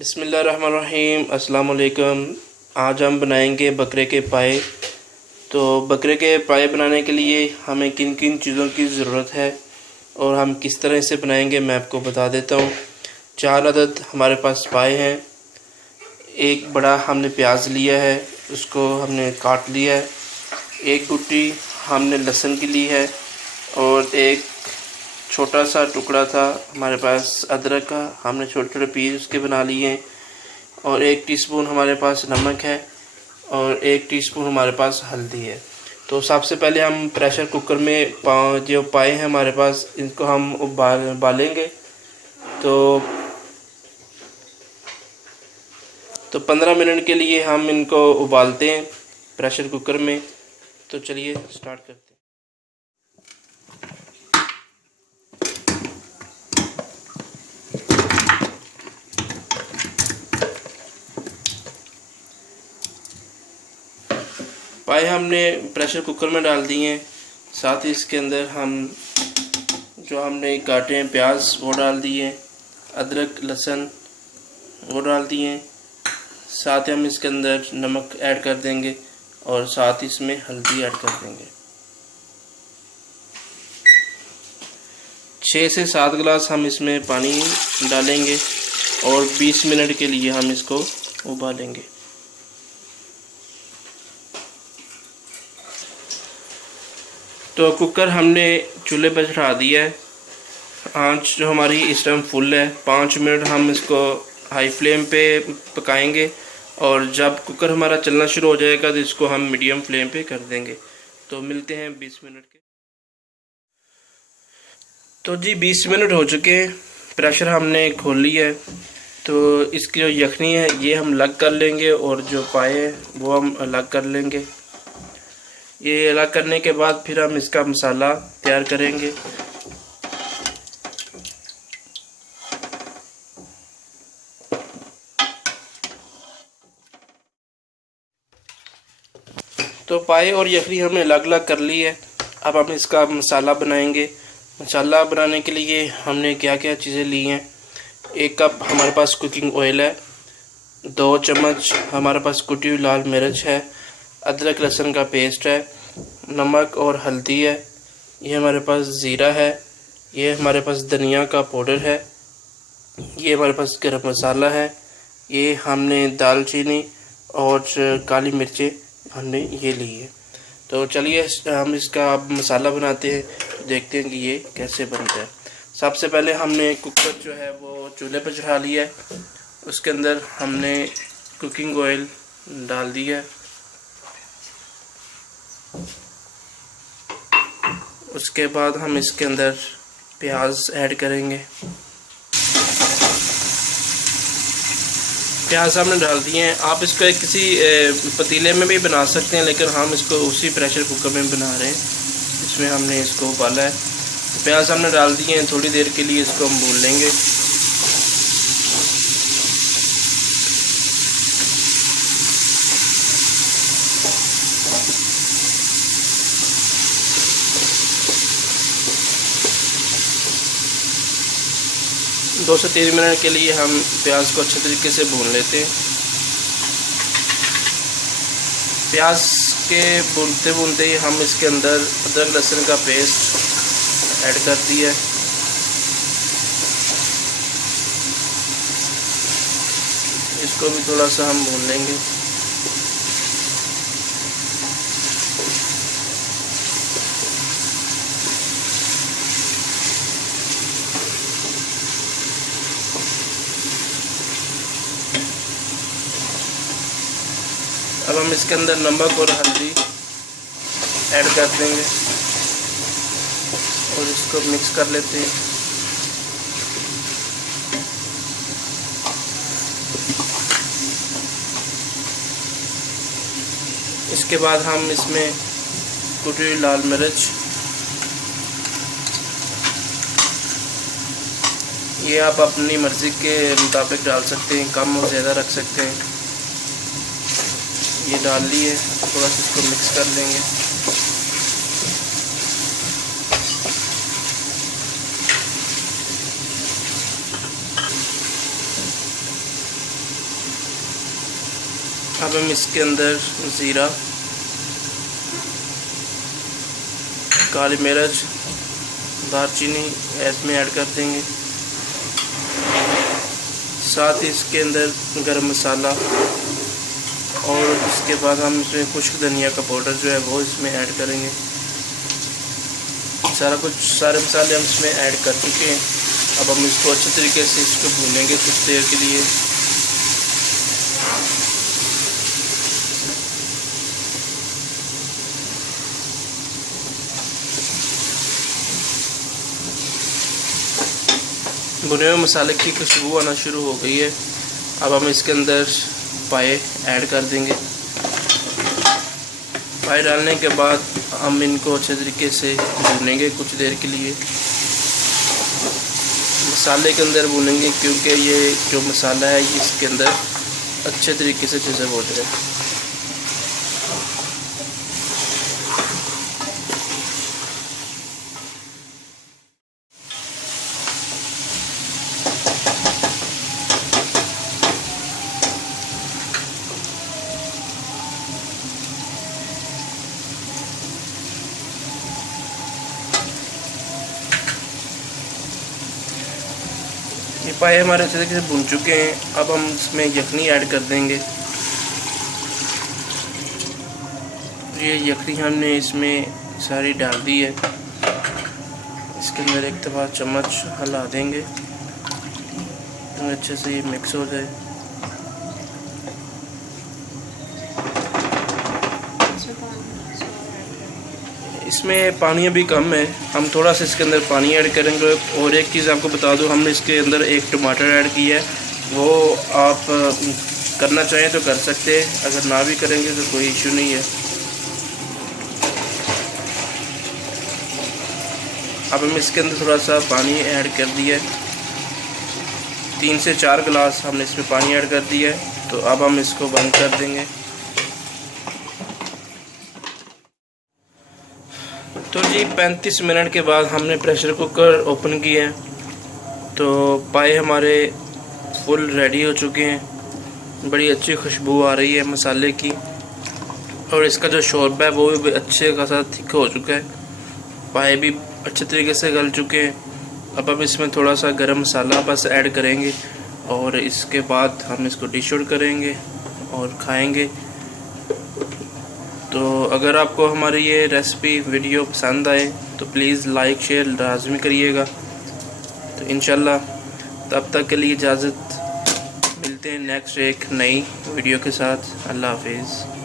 बिस्मिल्लाहिर्रहमानिर्रहीम। अस्सलाम वालेकुम। आज हम बनाएंगे बकरे के पाए। तो बकरे के पाए बनाने के लिए हमें किन किन चीज़ों की ज़रूरत है और हम किस तरह से बनाएंगे मैं आपको बता देता हूँ। 4 अदद हमारे पास पाए हैं। एक बड़ा हमने प्याज लिया है, उसको हमने काट लिया है। एक गुट्टी हमने लहसुन की ली है और एक छोटा सा टुकड़ा था हमारे पास अदरक का, हमने छोटे छोटे पीस उसके बना लिए हैं। और 1 टीस्पून हमारे पास नमक है और 1 टीस्पून हमारे पास हल्दी है। तो सबसे पहले हम प्रेशर कुकर में जो पाए हैं हमारे पास, इनको हम उबालेंगे। तो 15 मिनट के लिए हम इनको उबालते हैं प्रेशर कुकर में। तो चलिए स्टार्ट करते हैं। पाए हमने प्रेशर कुकर में डाल दिए हैं। साथ ही इसके अंदर हम जो हमने काटे हैं प्याज वो डाल दिए, अदरक लहसुन वो डाल दिए। साथ ही हम इसके अंदर नमक ऐड कर देंगे और साथ ही इसमें हल्दी ऐड कर देंगे। 6 से 7 गिलास हम इसमें पानी डालेंगे और 20 मिनट के लिए हम इसको उबालेंगे। तो कुकर हमने चूल्हे पर चढ़ा दिया है। आंच जो हमारी इस टाइम फुल है। 5 मिनट हम इसको हाई फ्लेम पे पकाएंगे और जब कुकर हमारा चलना शुरू हो जाएगा तो इसको हम मीडियम फ्लेम पे कर देंगे। तो मिलते हैं 20 मिनट के। तो जी 20 मिनट हो चुके हैं, प्रेशर हमने खोल लिया है। तो इसकी जो यखनी है ये हम अलग कर लेंगे और जो पाए हैं वो हम अलग कर लेंगे। ये अलग करने के बाद फिर हम इसका मसाला तैयार करेंगे। तो पाए और यखनी हमने अलग अलग कर ली है। अब हम इसका मसाला बनाएंगे। मसाला बनाने के लिए हमने क्या क्या चीज़ें ली हैं। 1 कप हमारे पास कुकिंग ऑयल है, 2 चम्मच हमारे पास कुटी हुई लाल मिर्च है, अदरक लहसुन का पेस्ट है, नमक और हल्दी है, ये हमारे पास ज़ीरा है, ये हमारे पास धनिया का पाउडर है, ये हमारे पास गरम मसाला है, ये हमने दालचीनी और काली मिर्चें हमने ये ली है। तो चलिए हम इसका मसाला बनाते हैं, देखते हैं कि ये कैसे बनता है। सबसे पहले हमने कुकर जो है वो चूल्हे पर चढ़ा लिया है। उसके अंदर हमने कुकिंग ऑयल डाल दिया है। उसके बाद हम इसके अंदर प्याज ऐड करेंगे। प्याज हमने डाल दिए हैं। आप इसको एक किसी पतीले में भी बना सकते हैं, लेकिन हम इसको उसी प्रेशर कुकर में बना रहे हैं, इसमें हमने इसको उबाला है। प्याज हमने डाल दिए हैं, थोड़ी देर के लिए इसको हम भून लेंगे। दो से 3 मिनट के लिए हम प्याज को अच्छे तरीके से भून लेते हैं। प्याज के भूनते भूनते ही हम इसके अंदर अदरक लहसुन का पेस्ट ऐड कर दिया। इसको भी थोड़ा सा हम भून लेंगे। अब हम इसके अंदर नमक और हल्दी ऐड कर देंगे और इसको मिक्स कर लेते हैं। इसके बाद हम इसमें कुटी हुई लाल मिर्च, ये आप अपनी मर्ज़ी के मुताबिक डाल सकते हैं, कम और ज़्यादा रख सकते हैं। ये डाल लिए, थोड़ा सा इसको मिक्स कर लेंगे। अब हम इसके अंदर ज़ीरा, काली मिर्च, दालचीनी इसमें ऐड कर देंगे। साथ ही इसके अंदर गरम मसाला, और इसके बाद हम इसमें खुश्क धनिया का पाउडर जो है वो इसमें ऐड करेंगे। सारे मसाले हम इसमें ऐड कर चुके हैं। अब हम इसको अच्छे तरीके से इसको भूनेंगे कुछ देर के लिए। भुने हुए मसाले की खुशबू आना शुरू हो गई है। अब हम इसके अंदर पाए ऐड कर देंगे। पाए डालने के बाद हम इनको अच्छे तरीके से भूनेंगे कुछ देर के लिए। मसाले के अंदर भूनेंगे क्योंकि ये जो मसाला है इसके अंदर अच्छे तरीके से जज़ब हो जाए। ये पाए हमारे अच्छे तरीके से भुन चुके हैं। अब हम इसमें यखनी ऐड कर देंगे। ये यखनी हमने इसमें सारी डाल दी है। इसके अंदर एक दफ़ा चम्मच हिला देंगे तो अच्छे से ये मिक्स हो जाए। इसमें पानी अभी कम है, हम थोड़ा सा इसके अंदर पानी ऐड करेंगे। और एक चीज़ आपको बता दूं, हमने इसके अंदर एक टमाटर ऐड किया है। वो आप करना चाहें तो कर सकते हैं, अगर ना भी करेंगे तो कोई इशू नहीं है। अब हम इसके अंदर थोड़ा सा पानी ऐड कर दिया है। 3 से 4 गिलास हमने इसमें पानी ऐड कर दिया है। तो अब हम इसको बंद कर देंगे। तो जी 35 मिनट के बाद हमने प्रेशर कुकर ओपन किया है। तो पाए हमारे फुल रेडी हो चुके हैं। बड़ी अच्छी खुशबू आ रही है मसाले की, और इसका जो शोरबा है वो भी अच्छे खासा थिक हो चुका है। पाए भी अच्छे तरीके से गल चुके हैं। अब हम इसमें थोड़ा सा गरम मसाला बस ऐड करेंगे, और इसके बाद हम इसको डिश आउट करेंगे और खाएंगे। तो अगर आपको हमारी ये रेसिपी वीडियो पसंद आए तो प्लीज़ लाइक शेयर लाजमी करिएगा। तो इंशाल्लाह तब तक के लिए इजाज़त, मिलते हैं नेक्स्ट एक नई वीडियो के साथ। अल्लाह हाफिज़।